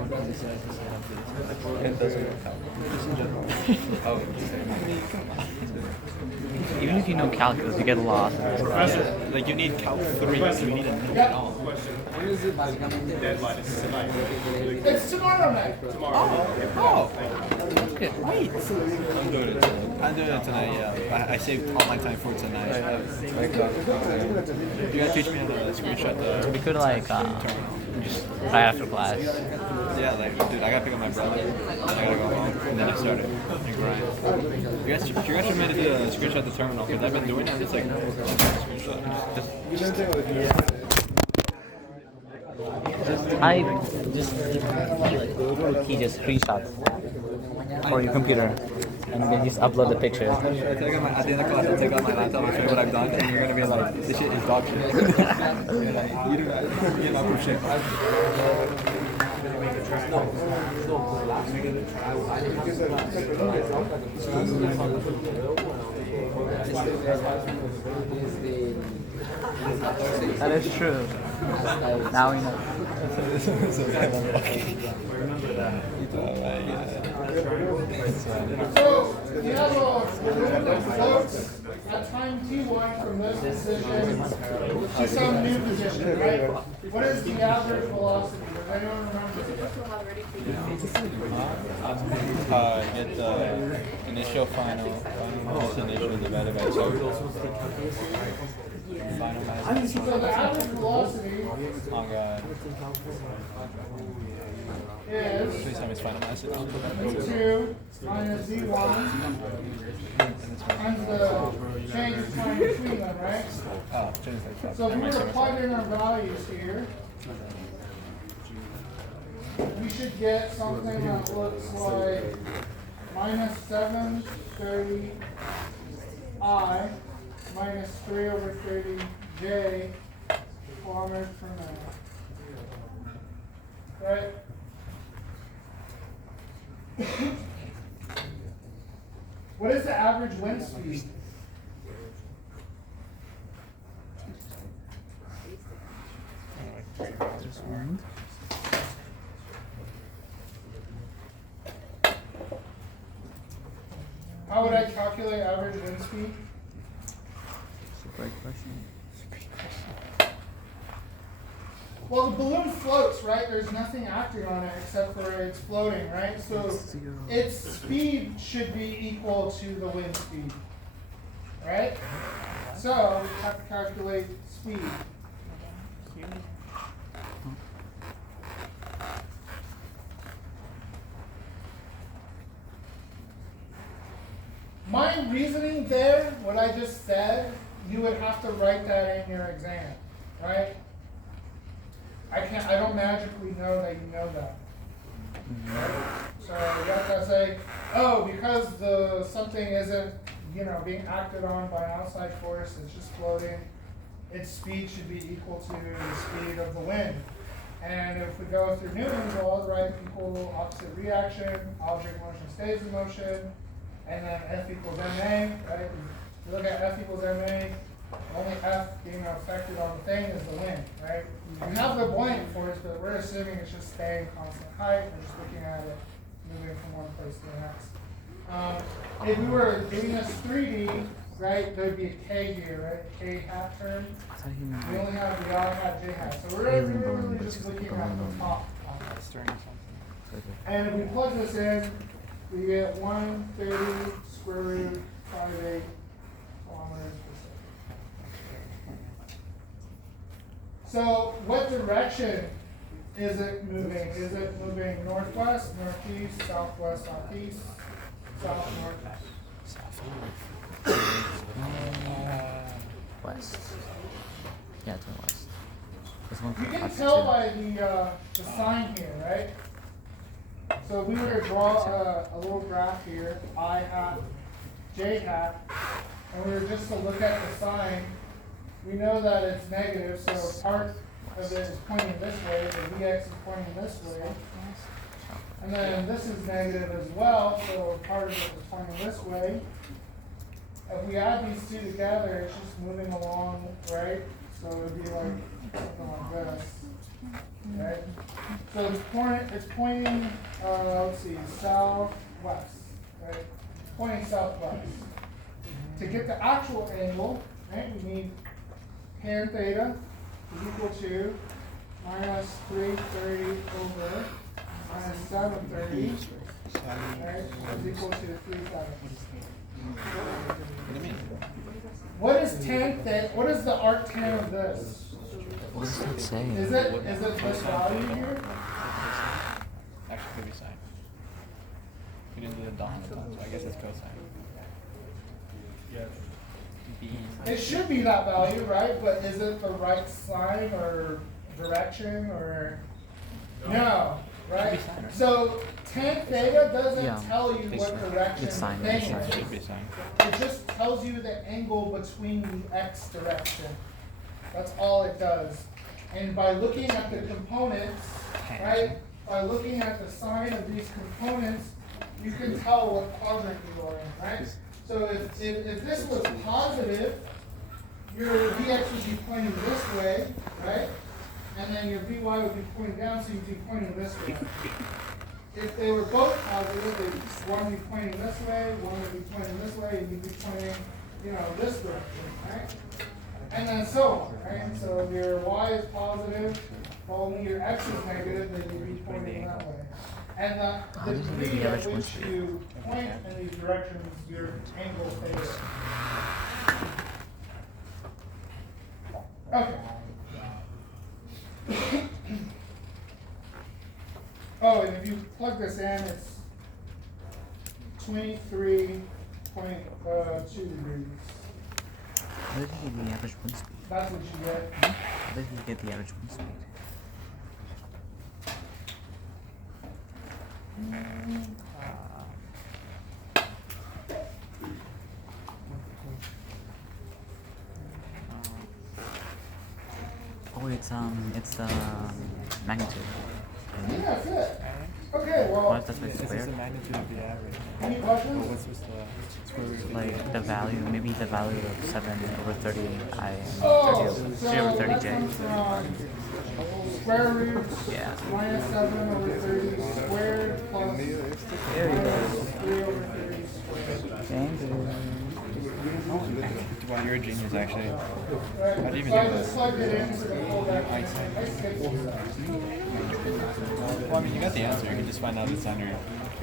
It doesn't work out. Just in general. Oh, Even if you know calculus, you get lost. like you need Calc 3, so you need a new all. It's tomorrow night. Oh! Okay, wait. I'm doing it tonight. I'm doing it tonight, yeah. I saved all my time for tonight. You gotta teach me how to screenshot the... We could like just right after class. Yeah, like, dude, I gotta pick up my brother. I gotta go home, and then I started and grind. You guys should maybe screenshot the terminal, because I've been doing it. It's like, screenshot. He just screenshots for your computer, and then just upload the picture. At the end of class, I'll take out my laptop and show you what I've done, and you're gonna be like, this shit is dog shit. You do that. You get my proof shit. That is true. Now we know. So, you have a floats at time t1 from this position to some new position, right? What is the average velocity? Does anyone remember? Get the initial final minus initial divided by total. Final minus So the average velocity oh god. is Please tell me it's final minus initial. v2 minus z1 times the change of time between them, right? Oh, change like that. So if we were to plug in our values here, we should get something that looks like minus 730 I minus 3 over 30 J kilometers per minute. Right? What is the average wind speed? How would I calculate average wind speed? That's a great question. Well, the balloon floats, right? There's nothing acting on it except for it's floating, right? So its speed should be equal to the wind speed, right? So we have to calculate speed. My reasoning there, what I just said, you would have to write that in your exam, right? I don't magically know that you know that. So you have to say, oh, because the something isn't, being acted on by an outside force, it's just floating, its speed should be equal to the speed of the wind. And if we go through Newton's laws, right, equal opposite reaction, object motion stays in motion, and then F equals MA, right? You look at F equals MA, only F being affected on the thing is the wind, right? You have the blank force, but we're assuming it's just staying constant height. We're just looking at it moving from one place to the next. If we were doing this 3D, right, there'd be a K here, right? K hat term. We only have the I hat, J hat. So we're really just looking at the top. Stirring something. And if we plug this in, we get 130 square root 58 kilometers per second. So what direction is it moving? Is it moving northwest, northeast, southwest, southeast, south, north? West. Yeah, to the west. This one You for can left tell too. by the sign here, right? So if we were to draw a little graph here, I hat, J hat, and we were just to look at the sign, we know that it's negative, so part of it is pointing this way, the Vx is pointing this way. And then this is negative as well, so part of it is pointing this way. If we add these two together, it's just moving along, right? So it would be like something like this, right? So it's pointing, let's see, southwest, right? Pointing southwest. To get the actual angle, right, we need tan theta is equal to minus 330 over minus 730, right, is equal to 370. What do you mean? What is tan theta? What is the arctan of this? What does that say? Is it this value here? Actually, could be sine. We didn't do the dot on the top, so I guess it's cosine. It should be that value, right? But is it the right sign or direction or no? Right? Should be sine, right? So tan theta doesn't Yeah, tell you what it's direction it's sine, the it's thing sine. is. Should be sine. It just tells you the angle between the x direction. That's all it does. And by looking at the components, right? By looking at the sign of these components, you can tell what quadrant you are in, right? So if this was positive, your Vx would be pointing this way, right? And then your Vy would be pointing down, so you'd be pointing this way. If they were both positive, one would be pointing this way, one would be pointing this way, and you'd be pointing, this direction, right? And then so on, right? So if your y is positive, but only your x is negative, then you'd be pointing that way. And the does it degree really at average which one you point in these directions, your angle theta. Okay. Oh, and if you plug this in, it's 23.2 degrees. How did you get the average wind speed? That's what you get. How did you get the average wind speed? Oh, it's the magnitude. Yeah, that's it. Okay, well, What if that's like Is this squared? the magnitude of the average? any Or questions? what's this the square root of the Like the value, maybe the value of 7 over 30 I and Oh, 30 so over 30 that J. comes from square root Yeah. minus 7 over 30 squared plus There you minus go. 3 over 30 squared. Thank you. Well, you're a genius, actually. Right, How do you even so I do just this? plugged it into the full back. Einstein. I skipped some stuff. Well, I mean, you got the answer. You can just find out the center.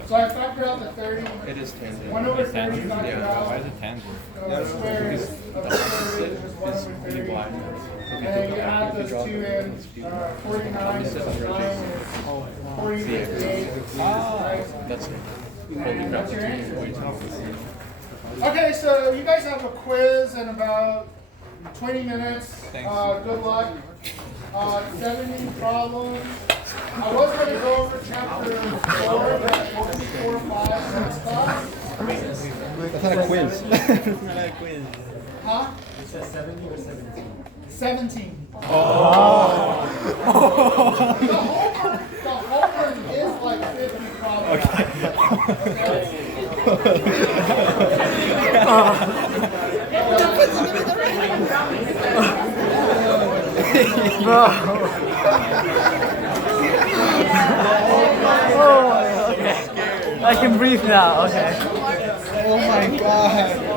So I factored out the 30. It is tangent. 1 over It's 30 tangent. factored Yeah. out. Why is it tangent? The square root of the square root is 1 over 30. blind. And then you add those two in, 49 plus 9 is 48. Ah, that's And that's your answer. Okay, so you guys have a quiz in about 20 minutes. Thanks. Good luck. 70 problems. I was going to go over chapter 4, but 4, 5, 6 class. That's not a quiz. Huh? It says 70 or 17? 17. The homework is like 50 problems. Okay. Oh, okay. I can breathe now. Okay. Oh my god.